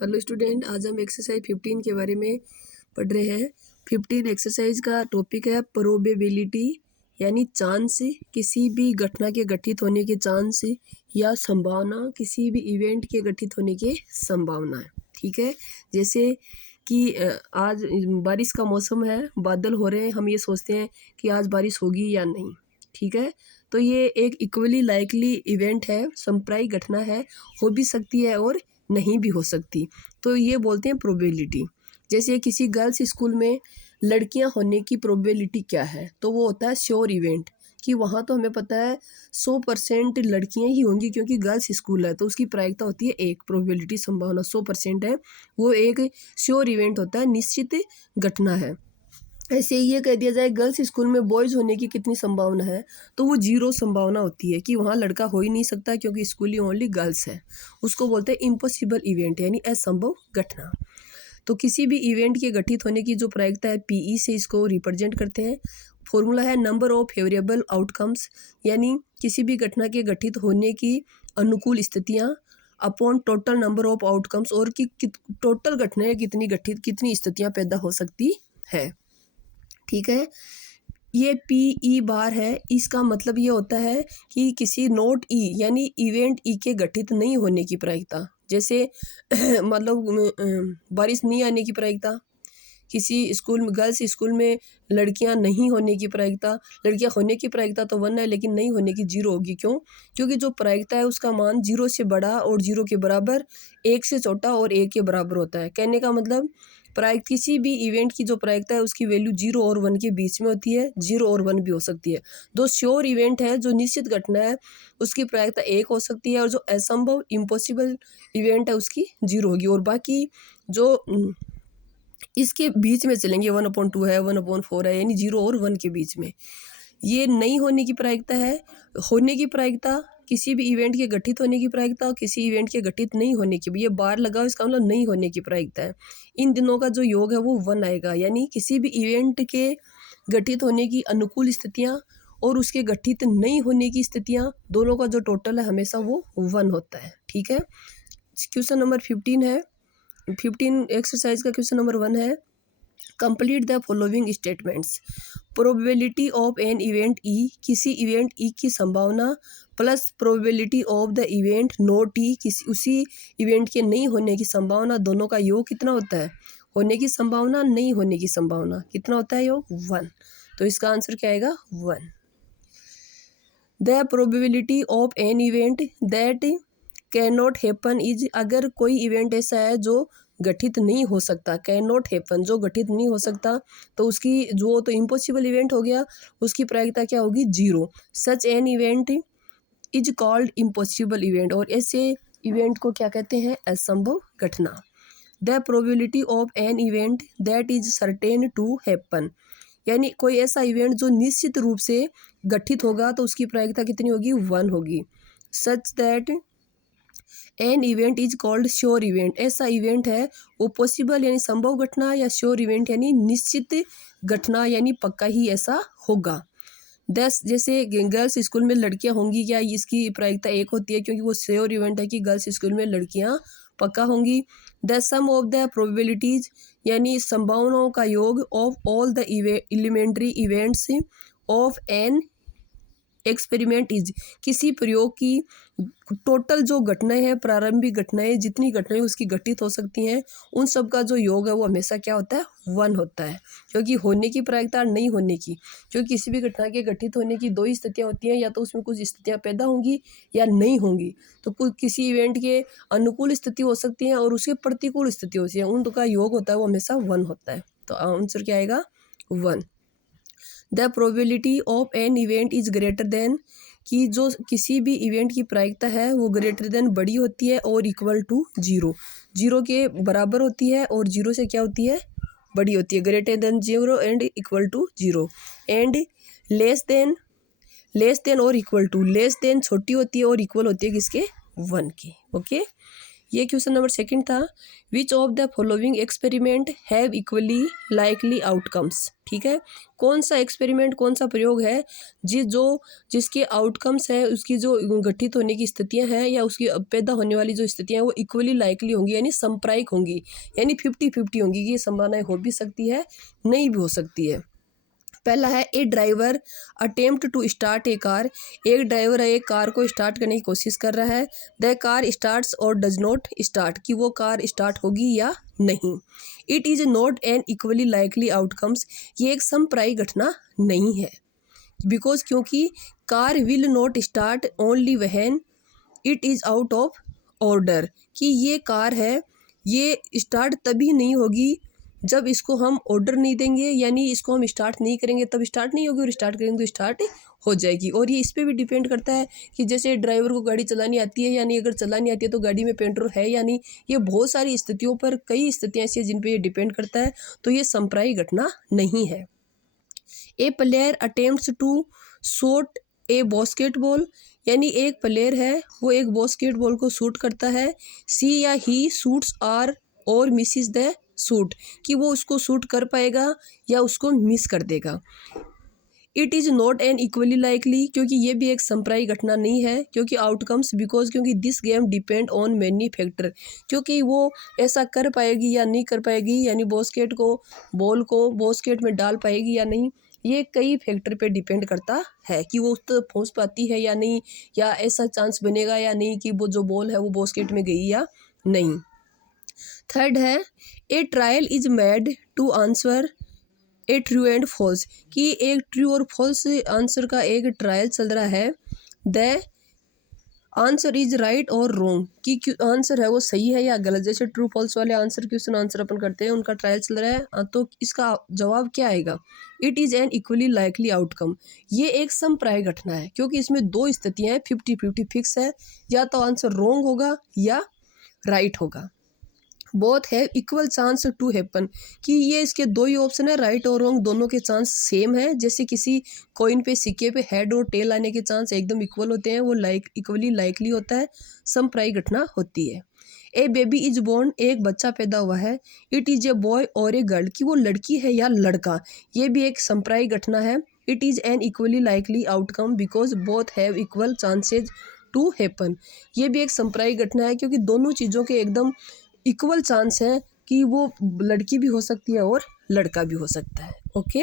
Hello student, आज हम exercise 15 के बारे में पढ़ रहे हैं। 15 एक्सरसाइज का टॉपिक है प्रोबेबिलिटी, यानी चांस, किसी भी घटना के घटित होने के चांस या संभावना, किसी भी इवेंट के घटित होने के संभावना है। ठीक है, जैसे कि आज बारिश का मौसम है, बादल हो रहे हैं, हम ये सोचते हैं कि आज बारिश होगी या नहीं। ठीक है, तो ये एक इक्वली लाइकली इवेंट है, संप्रायिक घटना है, हो भी सकती है और नहीं भी हो सकती। तो ये बोलते हैं प्रोबेबिलिटी। जैसे किसी गर्ल्स स्कूल में लड़कियां होने की प्रोबेबिलिटी क्या है, तो वो होता है श्योर इवेंट, कि वहाँ तो हमें पता है 100% लड़कियां ही होंगी क्योंकि गर्ल्स स्कूल है, तो उसकी प्रायिकता होती है एक, प्रोबेबिलिटी संभावना 100% है, वो एक श्योर इवेंट होता है, निश्चित घटना है। ऐसे ही ये कह दिया जाए गर्ल्स स्कूल में बॉयज़ होने की कितनी संभावना है, तो वो 0 संभावना होती है कि वहाँ लड़का हो ही नहीं सकता क्योंकि स्कूल ही ओनली गर्ल्स है। उसको बोलते हैं इम्पॉसिबल इवेंट, यानी असंभव घटना। तो किसी भी इवेंट के घटित होने की जो प्रायिकता है पीई से इसको रिप्रेजेंट करते हैं। फॉर्मूला है नंबर ऑफ फेवरेबल आउटकम्स, यानी किसी भी घटना के घटित होने की अनुकूल स्थितियाँ upon total number of outcomes, और कि टोटल घटनाएं कितनी स्थितियाँ पैदा हो सकती है। ठीक है, ये पी ई बार है, इसका मतलब ये होता है कि किसी नोट ई यानी इवेंट ई के घटित नहीं होने की प्रायिकता। जैसे मतलब बारिश नहीं आने की प्रायिकता, किसी स्कूल में गर्ल्स स्कूल में लड़कियां नहीं होने की प्रायिकता, लड़कियां होने की प्रायिकता तो 1 है लेकिन नहीं होने की 0 होगी। क्यों? क्योंकि जो प्रायिकता है उसका मान 0 से बड़ा और 0 के बराबर, 1 से छोटा और 1 के बराबर होता है। कहने का मतलब किसी भी इवेंट की जो प्रायिकता है उसकी वैल्यू 0 और 1 के बीच में होती है, 0 और 1 भी हो सकती है। जो श्योर इवेंट है, जो निश्चित घटना है, उसकी प्रायिकता 1 हो सकती है, और जो असंभव इम्पॉसिबल इवेंट है उसकी 0 होगी। और बाकी जो इसके बीच में चलेंगे, 1/2 है, 1/4 है, यानी 0 और 1 के बीच में, ये नहीं होने की प्रायिकता है। होने की प्रायिकता, किसी भी इवेंट के घटित होने की प्रायिकता और किसी इवेंट के घटित नहीं होने की, ये बार लगाओ, इसका मतलब नहीं होने की प्रायिकता है। इन दिनों का जो योग है वो 1 आएगा, यानी किसी भी इवेंट के घटित होने की अनुकूल स्थितियाँ और उसके घटित नहीं होने की स्थितियाँ, दोनों का जो टोटल है हमेशा वो 1 होता है। ठीक है, क्वेश्चन नंबर 15 है। 15 एक्सरसाइज का क्वेश्चन नंबर 1 है, complete the following statements. Probability of an event E, किसी इवेंट ई की संभावना, plus probability of the event not E, किसी उसी इवेंट के नहीं होने की संभावना, दोनों का योग कितना होता है? होने की संभावना, नहीं होने की संभावना, कितना होता है योग? 1। तो इसका आंसर क्या आएगा? 1। The probability of an event that can not happen is, अगर कोई इवेंट ऐसा है जो घटित नहीं हो सकता, कैन नॉट हैपन जो घटित नहीं हो सकता, तो उसकी जो तो इम्पॉसिबल इवेंट हो गया, उसकी प्रायिकता क्या होगी? 0। Such an event is called impossible event, और ऐसे इवेंट को क्या कहते हैं? असंभव घटना। The probability of an event that is certain to happen, यानी कोई ऐसा इवेंट जो निश्चित रूप से घटित होगा, तो उसकी प्रायिकता कितनी होगी? 1 होगी। Such that N event is called sure event, ऐसा इवेंट है वो पॉसिबल यानी संभव घटना, या श्योर इवेंट यानी निश्चित घटना, यानी पक्का ही ऐसा होगा। 10 जैसे गर्ल्स स्कूल में लड़कियां होंगी क्या, इसकी प्रायिकता 1 होती है क्योंकि वो श्योर इवेंट है कि गर्ल्स स्कूल में लड़कियां पक्का होंगी। The sum of the probabilities, यानी संभावनाओं का योग, of all the elementary events of an experiment is, किसी प्रयोग की टोटल जो घटनाएं हैं, प्रारंभिक घटनाएं, जितनी घटनाएं उसकी घटित हो सकती हैं, उन सब का जो योग है वो हमेशा क्या होता है? 1 होता है। क्योंकि होने की प्रायिकता नहीं होने की, क्योंकि किसी भी घटना के घटित होने की 2 ही स्थितियाँ होती हैं, या तो उसमें कुछ स्थितियाँ पैदा होंगी या नहीं होंगी। तो कुछ किसी इवेंट के अनुकूल स्थिति हो सकती है और उसके प्रतिकूल स्थिति होती है, उनका योग होता है वो हमेशा 1 होता है। तो आंसर क्या आएगा? 1। The probability of an event is greater than, कि जो किसी भी इवेंट की प्रायिकता है वो ग्रेटर देन बड़ी होती है और इक्वल टू 0, 0 के बराबर होती है और 0 से क्या होती है? बड़ी होती है। Greater than 0 and equal to 0, and less than और इक्वल टू, लेस देन छोटी होती है और इक्वल होती है किसके? 1 की। ओके, ये क्वेश्चन नंबर सेकंड था। Which of the following experiment have equally likely outcomes. ठीक है, कौन सा एक्सपेरिमेंट, कौन सा प्रयोग है जिसके आउटकम्स है, उसकी जो गठित होने की स्थितियां हैं या उसकी पैदा होने वाली जो स्थितियां हैं वो इक्वली लाइकली होंगी, यानी संप्रायिक होंगी, यानी 50-50 होंगी कि ये संभावनाएं हो भी सकती है, नहीं भी हो सकती है। पहला है a driver attempt to start a car. एक ड्राइवर है, एक कार को स्टार्ट करने की कोशिश कर रहा है। द कार स्टार्ट्स और डज नॉट स्टार्ट, कि वो कार स्टार्ट होगी या नहीं। It is not an equally likely outcomes, ये एक समप्रायिक घटना नहीं है। बिकॉज क्योंकि car will not start only when it is out of order, कि ये कार है ये स्टार्ट तभी नहीं होगी जब इसको हम ऑर्डर नहीं देंगे, यानी इसको हम स्टार्ट नहीं करेंगे तब स्टार्ट नहीं होगी, और स्टार्ट करेंगे तो स्टार्ट हो जाएगी। और ये इस पर भी डिपेंड करता है कि जैसे ड्राइवर को गाड़ी चलानी आती है या नहीं, अगर चलानी आती है तो गाड़ी में पेट्रोल है या नहीं। ये बहुत सारी स्थितियों पर, कई स्थितियाँ ऐसी हैं जिन पर ये डिपेंड करता है, तो ये संप्रायिक घटना नहीं है। A player attempts to shoot a basketball, यानी एक प्लेयर है वो एक बास्केटबॉल को शूट करता है। सी या ही शूट्स आर और मिसिस द शूट, कि वो उसको शूट कर पाएगा या उसको मिस कर देगा। It is not an equally likely, क्योंकि ये भी एक संप्रायिक घटना नहीं है, क्योंकि आउटकम्स बिकॉज क्योंकि this game depend on many factor, क्योंकि वो ऐसा कर पाएगी या नहीं कर पाएगी, यानी बास्केट को, बॉल को बास्केट में डाल पाएगी या नहीं, ये कई फैक्टर पे डिपेंड करता है कि वो उस तक पहुँच पाती है या नहीं, या ऐसा चांस बनेगा या नहीं कि वो जो बॉल है वो बास्केट में गई या नहीं। थर्ड है a trial is made to answer a true and false, कि एक ट्रू और फॉल्स आंसर का एक ट्रायल चल रहा है। द आंसर इज राइट और रॉन्ग, कि आंसर है वो सही है या गलत। जैसे ट्रू फॉल्स वाले आंसर क्वेश्चन आंसर अपन करते हैं, उनका ट्रायल चल रहा है, तो इसका जवाब क्या आएगा। It is an equally likely outcome, ये एक समप्रायिक घटना है, क्योंकि इसमें दो स्थितियाँ हैं, 50-50 फिक्स है, या तो आंसर रॉन्ग होगा या राइट होगा। Both have equal chance to happen, कि ये इसके दो ही ऑप्शन है, राइट और रॉन्ग दोनों के चांस सेम है। जैसे किसी कॉइन पे, सिक्के पे हेड और टेल आने के चांस एकदम इक्वल होते हैं, वो इक्वली लाइकली होता है, समप्रायिक घटना होती है। ए बेबी इज बोर्न, एक बच्चा पैदा हुआ है। इट इज ए बॉय और ए गर्ल, कि वो लड़की है या लड़का, ये भी एक समप्रायिक घटना है। It is an equally likely outcome because both have equal chances to happen, ये भी एक समप्रायिक घटना है, क्योंकि दोनों चीज़ों के एकदम इक्वल चांस है कि वो लड़की भी हो सकती है और लड़का भी हो सकता है। ओके।